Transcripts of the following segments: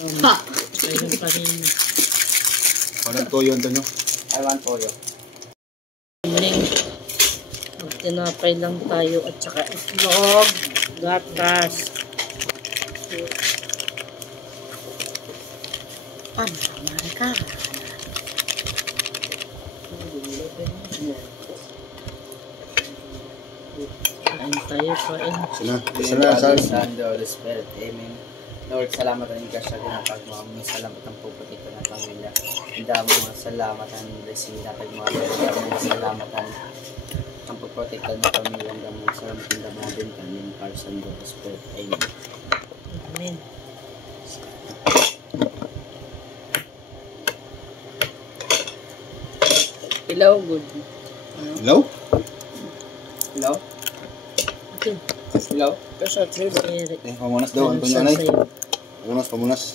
Ha! Ayun pa rin. Walang toyo, Antonio. I want toyo. Tinapay lang tayo at saka itlog, gatas. Marika. Kain tayo, kain. Amen. Lord, salamat ang ikas sa ginapag mo. Salamat ang puputito ng pamilya. Hindi mo salamat ang blessing na pag mga Lord. Salamat ang pagprotekta ng pamilya. Hindi mo salamat ang mga bintan ng Parson Holy Spirit. Amen. Amen. Hello, good. Hello? Hello? Okay. Hello? Kasi Eric. Pamunas daw, Antonio, anay. Pamunas.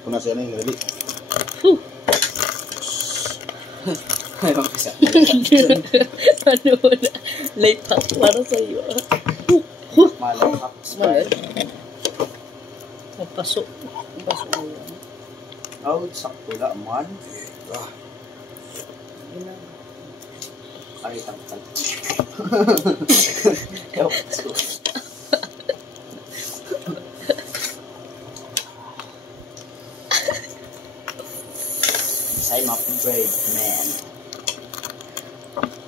Pamunas yan, anay, gali. Ayaw kasi. Ano na? Light pack para sa'yo. Malay. Malay. Mapasok. Oh, sakto lang man. Karitang tal. I'm a brave man.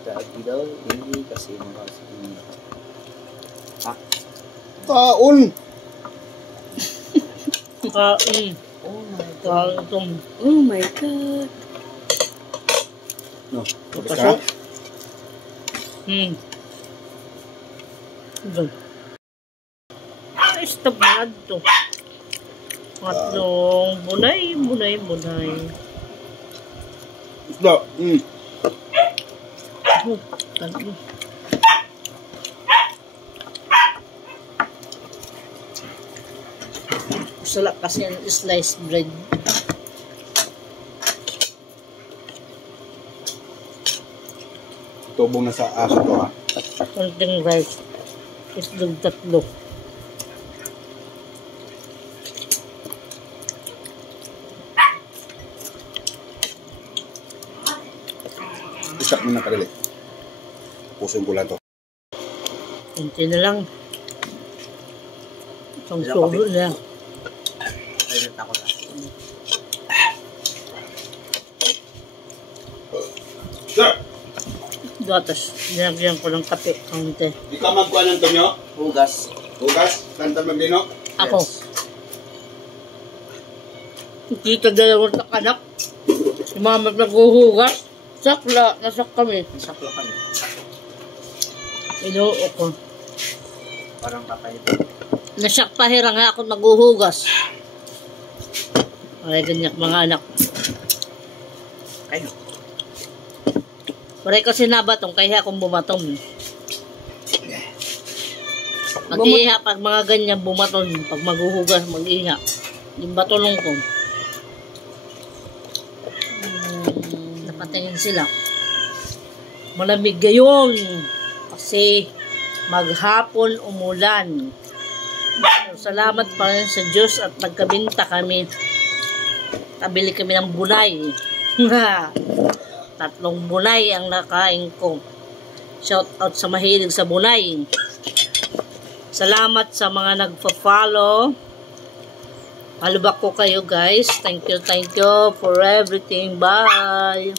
Lagi daw, hindi kasi makasama. Taon! Kain. Oh my God. Kain. Oh my God. No, Mapasok. Doon. Ay, stop na ito. Tatlong bunay. Isda. Tatlo. Sarap kasi ang sliced bread. Tubong na sa aso to, ha? Konting rice. Islog tatlo. Isap mo na kadali. Pusong ko lang to. Kunti na lang. Isang sulo na. Ayun ako na. Sir! Gatas. Nilagyan ko ng kape. Kaunti. Di ka magkuhan, Antonio? Hugas. Hugas? Kanta maglino? Ako. Dito dalawang anak. Si mama naghuhugas. Sakla. Nasak kami. Sakla kami. Inuo ko. Parang kakaiba. Nasak pahirang nga ako maghuhugas. Ay, ganyan mga anak. Kayo. Paray kasi nabatong kaya akong bumaton. Mag-iha pag mga ganyan bumaton. Pag maghuhugas, mag-iha. Yung batulong ko. Napatingin sila. Malamig gayon. Kasi maghapon umulan. Salamat pa rin sa Diyos at nagkabinta kami. Tabili kami ng bunay. 3 bunay ang nakain ko. Shout out sa mahilig sa bunay. Salamat sa mga nagpa-follow. Halubak ko kayo guys. Thank you for everything. Bye.